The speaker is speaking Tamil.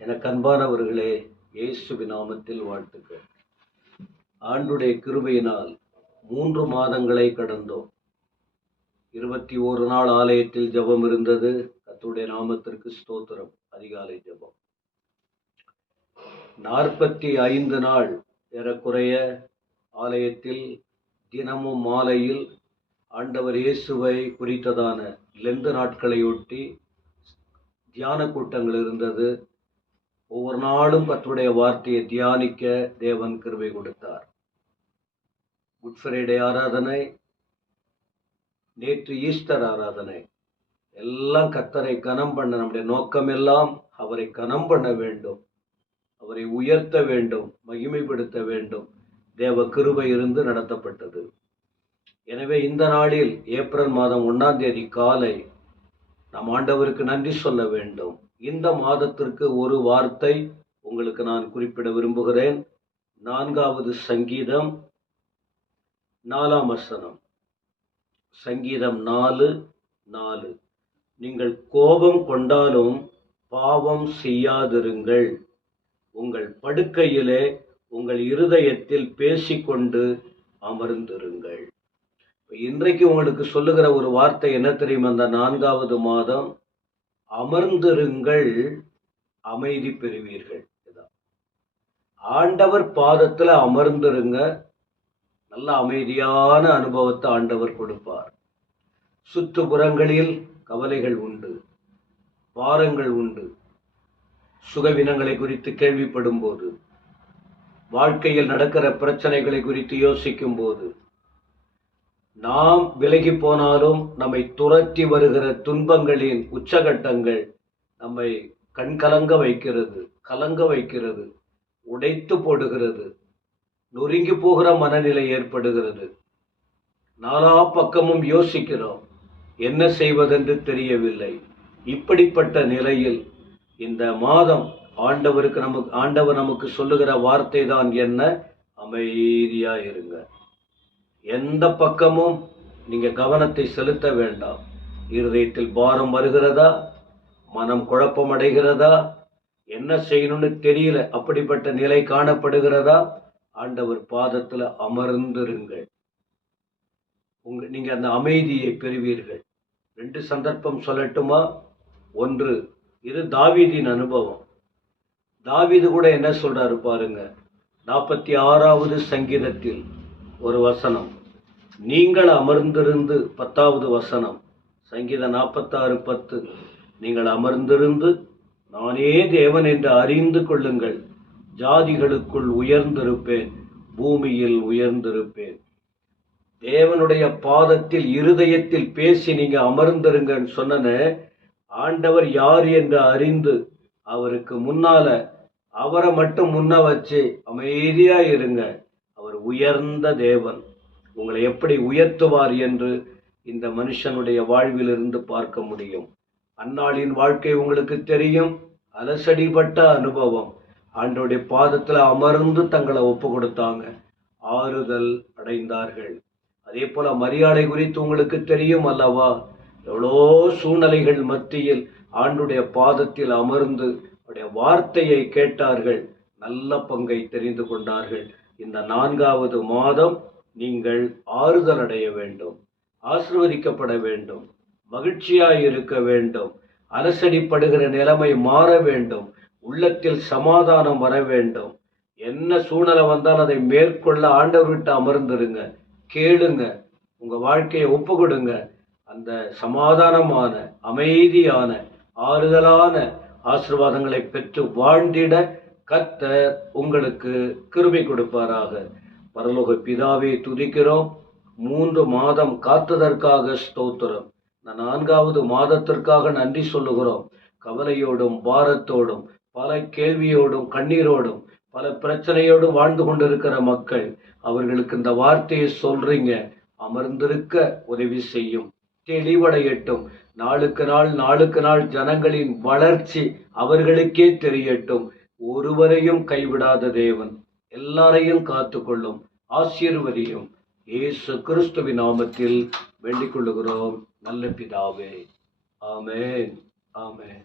எனக்கு அன்பானவர்களே, இயேசுவின் நாமத்தில் வாழ்த்துக்கள். ஆண்டுடைய கிருபையினால் 3 மாதங்களை கடந்தோம். 21 நாள் ஆலயத்தில் ஜெபம் இருந்தது. கர்த்தருடைய நாமத்திற்கு ஸ்தோத்திரம். அதிகாலை ஜெபம். 45 நாள் ஏறக்குறைய ஆலயத்தில் தினமும் மாலையில் ஆண்டவர் இயேசுவை குறித்ததான லெந்து நாட்களையொட்டி தியான கூட்டங்கள் இருந்தது. ஒவ்வொரு நாளும் கர்த்தருடைய வார்த்தையை தியானிக்க தேவன் கிருபை கொடுத்தார். குட் ஃப்ரைடே ஆராதனை, நேற்று ஈஸ்டர் ஆராதனை, எல்லாம் கர்த்தரை கனம் பண்ண, நம்முடைய நோக்கம் எல்லாம் அவரை கனம் பண்ண வேண்டும், அவரை உயர்த்த வேண்டும், மகிமைப்படுத்த வேண்டும். தேவ கிருபை இருந்து நடத்தப்பட்டது. எனவே இந்த நாளில் ஏப்ரல் மாதம் 1ஆம் தேதி காலை நாம் ஆண்டவருக்கு நன்றி சொல்ல வேண்டும். இந்த மாதத்திற்கு ஒரு வார்த்தை உங்களுக்கு நான் குறிப்பிட விரும்புகிறேன். 4வது சங்கீதம் 4ஆம் வசனம். சங்கீதம் 4:4. நீங்கள் கோபம் கொண்டாலும் பாவம் செய்யாதிருங்கள், உங்கள் படுக்கையிலே உங்கள் இருதயத்தில் பேசிக்கொண்டு அமர்ந்திருங்கள். இன்றைக்கு உங்களுக்கு சொல்லுகிற ஒரு வார்த்தை என்ன தெரியுமா? அந்த 4வது மாதம் அமர்ந்திருங்கள், அமைதி பெறுவீர்கள். ஆண்டவர் பாதத்துல அமர்ந்திருங்க, நல்ல அமைதியான அனுபவத்தை ஆண்டவர் கொடுப்பார். சுற்றுப்புறங்களில் கவலைகள் உண்டு, பாரங்கள் உண்டு. சுகவினங்களை குறித்து கேள்விப்படும் போது, வாழ்க்கையில் நடக்கிற பிரச்சனைகளை குறித்து யோசிக்கும் போது, நாம் விலகி போனாலும் நம்மை துரத்தி வருகிற துன்பங்களின் உச்சகட்டங்கள் நம்மை கண்கலங்க வைக்கிறது, கலங்க வைக்கிறது, உடைத்து போடுகிறது, நொறுங்கி போகிற மனநிலை ஏற்படுகிறது. நாலா பக்கமும் யோசிக்கிறோம், என்ன செய்வதென்று தெரியவில்லை. இப்படிப்பட்ட நிலையில் இந்த மாதம் ஆண்டவர் நமக்கு சொல்லுகிற வார்த்தை தான் என்ன? அமைதியா இருங்க. எந்த பக்கமும் நீங்க கவனத்தை செலுத்த வேண்டாம். இருதயத்தில் பாரம் வருகிறதா? மனம் குழப்பம் அடைகிறதா? என்ன செய்யணும்னு தெரியல, அப்படிப்பட்ட நிலை காணப்படுகிறதா? ஆண்டவர் பாதத்துல அமர்ந்திருங்கள். நீங்க அந்த அமைதியை பெறுவீர்கள். 2 சந்தர்ப்பம் சொல்லட்டுமா? 1, இது தாவீதின் அனுபவம். தாவீது கூட என்ன சொல்றாரு பாருங்க. 46வது சங்கீதத்தில் ஒரு வசனம், நீங்கள் அமர்ந்திருந்து, 10வது வசனம், சங்கீதம் 46:10, நீங்கள் அமர்ந்திருந்து நானே தேவன் என்று அறிந்து கொள்ளுங்கள், ஜாதிகளுக்குள் உயர்ந்திருப்பேன், பூமியில் உயர்ந்திருப்பேன். தேவனுடைய பாதத்தில் இருதயத்தில் பேசி நீங்க அமர்ந்திருங்கன்னு சொன்ன ஆண்டவர் யார் என்று அறிந்து அவருக்கு முன்னால அவரை மட்டும் முன்ன வச்சு அமைதியா இருங்க. அவர் உயர்ந்த தேவன். உங்களை எப்படி உயர்த்துவார் என்று இந்த மனுஷனுடைய வாழ்விலிருந்து பார்க்க முடியும். அன்னாளின் வாழ்க்கை உங்களுக்கு தெரியும். அலசடிப்பட்ட அனுபவம். ஆண்டவருடைய பாதத்தில் அமர்ந்து தங்களை ஒப்பு கொடுத்தாங்க, ஆறுதல் அடைந்தார்கள். அதே போல மரியாதை குறித்து உங்களுக்கு தெரியும் அல்லவா? எவ்வளோ சூழ்நிலைகள் மத்தியில் ஆண்டுடைய பாதத்தில் அமர்ந்து அவருடைய வார்த்தையை கேட்டார்கள், நல்ல பங்கை தெரிந்து கொண்டார்கள். இந்த 4வது மாதம் நீங்கள் ஆறுதல் அடைய வேண்டும், ஆசீர்வதிக்கப்பட வேண்டும், மகிழ்ச்சியாய் இருக்க வேண்டும், அலசடிப்படுகிற நிலைமை மாற வேண்டும், உள்ளத்தில் சமாதானம் வர வேண்டும். என்ன சூழ்நிலை வந்தால் அதை மேற்கொள்ள ஆண்டவர்கிட்ட அமர்ந்திருங்க, கேளுங்க, உங்க வாழ்க்கையை ஒப்பு கொடுங்க. அந்த சமாதானமான, அமைதியான, ஆறுதலான ஆசீர்வாதங்களை பெற்று வாழ்ந்திட கர்த்தர் உங்களுக்கு கிருபை கொடுப்பாராக. பரலோக பிதாவே, துதிக்கிறோம். 3 மாதம் காத்ததற்காக ஸ்தோத்திரம். 4வது மாதத்திற்காக நன்றி சொல்லுகிறோம். கவலையோடும் பாரத்தோடும் பல கேள்வியோடும் கண்ணீரோடும் பல பிரச்சனையோடும் வாழ்ந்து கொண்டிருக்கிற மக்கள், அவர்களுக்கு இந்த வார்த்தையை சொல்றீங்க, அமர்ந்திருக்க உதவி செய்யும், தெளிவடையட்டும். நாளுக்கு நாள் ஜனங்களின் வளர்ச்சி அவர்களுக்கே தெரியட்டும். ஒருவரையும் கைவிடாத தேவன் எல்லாரையும் காத்துக்கொள்ளும், ஆசீர்வதியும். இயேசு கிறிஸ்துவின் நாமத்தில் வேண்டிக் கொள்ளுகிறோம் நல்ல பிதாவே. ஆமென், ஆமென்.